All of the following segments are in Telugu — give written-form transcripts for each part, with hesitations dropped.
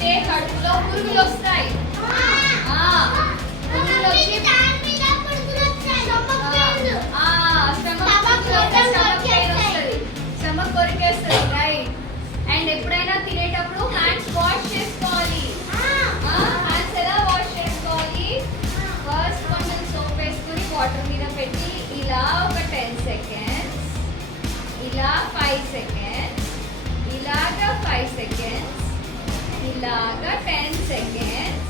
తింటే కడుపులో పురుగులు వస్తాయి. పురుగులు వచ్చి స్టమక్ కొరికేస్తుంది. రైట్. అండ్ ఎప్పుడైనా తినేటప్పుడు హ్యాండ్స్ వాష్ చేసుకోవాలి. హ్యాండ్స్ ఎలా వాష్ చేసుకోవాలి? ఫస్ట్ కొంచెం సోప్ వేసుకుని వాటర్ మీద పెట్టి ఇలా ఒక 10 సెకండ్స్, ఇలా 5 సెకండ్స్, ఇలాగా 5 సెకండ్స్, ఇలాగా 10 సెకండ్స్,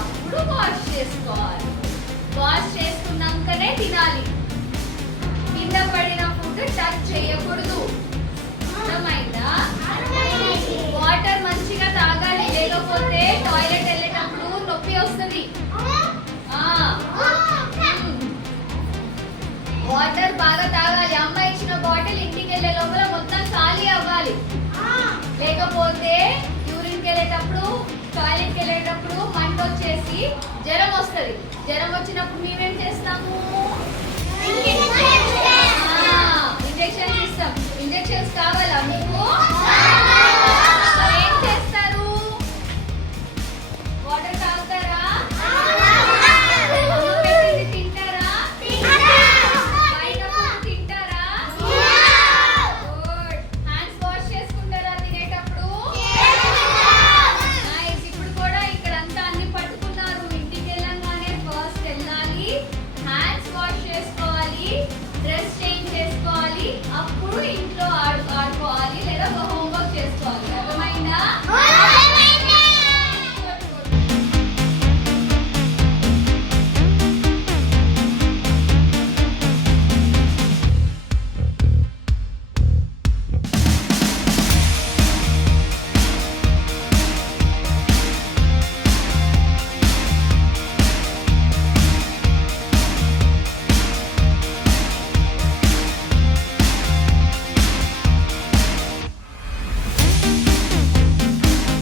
అప్పుడు వాష్ చేసుకోవాలి. వాష్ చేసుకున్నాకనే తినాలి. కింద పడిన ఫుడ్ టచ్ చేయకూడదు. అర్థమైందా? వాటర్ మంచిగా తాగాలి, లేకపోతే టాయిలెట్ వెళ్ళేటప్పుడు నొప్పి వస్తుంది. వాటర్ బాగా తాగాలి. అమ్మ ఇచ్చిన బాటిల్ ఇంటికి వెళ్ళే లోపల మొత్తం ఖాళీ అవ్వాలి. లేకపోతే యూరిన్కి వెళ్ళేటప్పుడు, టాయిలెట్కి వెళ్ళేటప్పుడు మంట వచ్చేసి జ్వరం వస్తుంది. జ్వరం వచ్చినప్పుడు మేమేం చేస్తాము? ఇంజెక్షన్స్ ఇస్తాం. ఇంజెక్షన్స్ కావాలా మీకు? ఏం చేస్తారు? వాటర్ తాగుతారా? తింటారా? బయట ఫుడ్ తింటారా? గుడ్. హ్యాండ్స్ వాష్ చేసుకుంటారా తినేటప్పుడు? నైస్. ఇప్పుడు కూడా ఇక్కడంతా అన్ని పట్టుకున్నారు. ఇంటికి వెళ్ళంగానే ఫస్ట్ వెళ్ళాలి, హ్యాండ్స్ వాష్ చేసుకోవాలి, డ్రెస్ చేంజ్ చేసుకోవాలి, అప్పుడు ఇంట్లో ఆడుకోవాలి లేదా